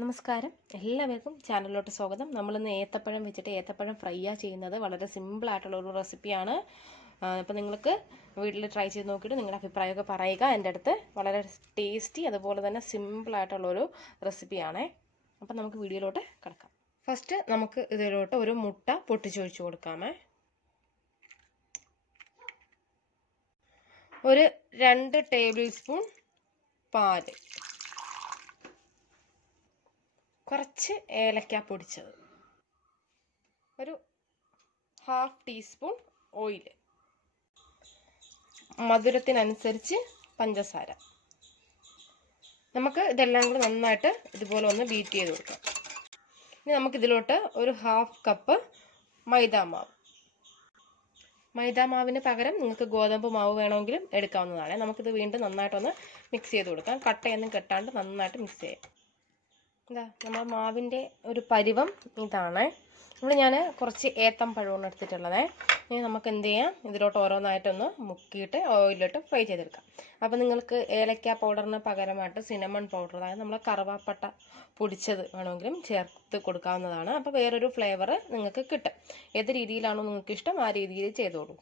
നമസ്കാരം, എല്ലാവർക്കും ചാനലിലോട്ട് സ്വാഗതം. നമ്മളിന്ന് ഏത്തപ്പഴം വെച്ചിട്ട് ഏത്തപ്പഴം ഫ്രൈ ചെയ്യുന്നത് വളരെ സിമ്പിളായിട്ടുള്ള ഒരു റെസിപ്പിയാണ്. അപ്പോൾ നിങ്ങൾക്ക് വീട്ടിൽ ട്രൈ ചെയ്ത് നോക്കിയിട്ട് നിങ്ങളുടെ അഭിപ്രായമൊക്കെ പറയുക. എൻ്റെ അടുത്ത് വളരെ ടേസ്റ്റി അതുപോലെ തന്നെ സിമ്പിളായിട്ടുള്ളൊരു റെസിപ്പിയാണേ. അപ്പം നമുക്ക് വീഡിയോയിലോട്ട് കിടക്കാം. ഫസ്റ്റ് നമുക്ക് ഇതിലോട്ട് ഒരു മുട്ട പൊട്ടിച്ചൊഴിച്ച് കൊടുക്കാമേ. ഒരു 2 ടേബിൾ സ്പൂൺ പാല്, കുറച്ച് ഏലക്ക പൊടിച്ചത്, ഒരു 1/2 ടീസ്പൂൺ ഓയിൽ, മധുരത്തിനനുസരിച്ച് പഞ്ചസാര. നമുക്ക് ഇതെല്ലാം കൂടി നന്നായിട്ട് ഇതുപോലെ ഒന്ന് ബീറ്റ് ചെയ്ത് കൊടുക്കാം. ഇനി നമുക്കിതിലോട്ട് ഒരു 1/2 കപ്പ് മൈദാമാവിന് പകരം നിങ്ങൾക്ക് ഗോതമ്പ് മാവ് വേണമെങ്കിലും എടുക്കാവുന്നതാണ്. നമുക്കിത് വീണ്ടും നന്നായിട്ടൊന്ന് മിക്സ് ചെയ്ത് കൊടുക്കാം. കട്ടയൊന്നും കെട്ടാണ്ട് നന്നായിട്ട് മിക്സ് ചെയ്യാം. ഇതാ നമ്മുടെ മാവിൻ്റെ ഒരു പരുവം ഇതാണ്. ഇവിടെ ഞാൻ കുറച്ച് ഏത്തം പഴമാണ് എടുത്തിട്ടുള്ളത്. ഇനി നമുക്ക് എന്ത് ചെയ്യാം, ഇതിലോട്ട് ഓരോന്നായിട്ടൊന്ന് മുക്കിയിട്ട് ഓയിലിട്ട് ഫ്രൈ ചെയ്തെടുക്കാം. അപ്പോൾ നിങ്ങൾക്ക് ഏലക്ക പൗഡറിന് പകരമായിട്ട് സിനമൺ പൗഡർ, അതായത് നമ്മൾ കറുവാപ്പട്ട പൊടിച്ചത് വേണമെങ്കിലും ചേർത്ത് കൊടുക്കാവുന്നതാണ്. അപ്പോൾ വേറൊരു ഫ്ലേവർ നിങ്ങൾക്ക് കിട്ടും. ഏത് രീതിയിലാണോ നിങ്ങൾക്ക് ഇഷ്ടം ആ രീതിയിൽ ചെയ്തോളൂ.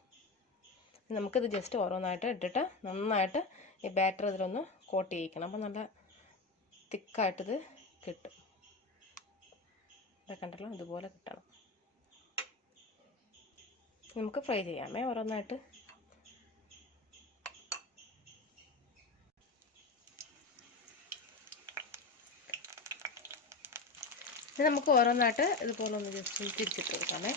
നമുക്കിത് ജസ്റ്റ് ഓരോന്നായിട്ട് ഇട്ടിട്ട് നന്നായിട്ട് ഈ ബാറ്റർ ഇതിലൊന്ന് കോട്ട് ചെയ്യിക്കണം. അപ്പോൾ നല്ല തിക്കായിട്ടിത് കിട്ടും. കണ്ടല്ലോ, ഇതുപോലെ കിട്ടണം. നമുക്ക് ഫ്രൈ ചെയ്യാമേ ഓരോന്നായിട്ട്. ഇത് നമുക്ക് ഓരോന്നായിട്ട് ഇതുപോലെ ഒന്ന് ജസ്റ്റ് തിരിച്ചിട്ട് കൊടുക്കാമേ.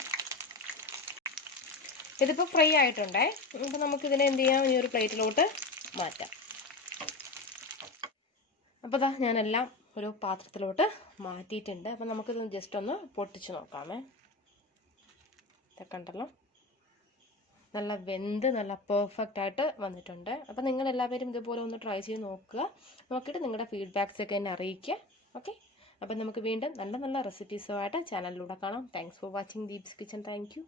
ഇതിപ്പോൾ ഫ്രൈ ആയിട്ടുണ്ടേ. അപ്പോൾ നമുക്കിതിനെ എന്ത് ചെയ്യാം, ഈ ഒരു പ്ലേറ്റിലോട്ട് മാറ്റാം. അപ്പോൾ ഇതാ ഞാനെല്ലാം ഒരു പാത്രത്തിലോട്ട് മാറ്റിയിട്ടുണ്ട്. അപ്പം നമുക്കിത് ജസ്റ്റ് ഒന്ന് പൊട്ടിച്ച് നോക്കാമേ. ഇതൊക്കെ ഉണ്ടല്ലോ, നല്ല വെന്ത് നല്ല പെർഫെക്റ്റ് ആയിട്ട് വന്നിട്ടുണ്ട്. അപ്പം നിങ്ങളെല്ലാവരും ഇതുപോലെ ഒന്ന് ട്രൈ ചെയ്ത് നോക്കിയിട്ട് നിങ്ങളുടെ ഫീഡ്ബാക്സൊക്കെ എന്നെ അറിയിക്കുക. ഓക്കെ, അപ്പം നമുക്ക് വീണ്ടും നല്ല നല്ല റെസിപ്പീസുമായിട്ട് ചാനലിലൂടെ കാണാം. Thanks for watching Deep's kitchen. Thank you.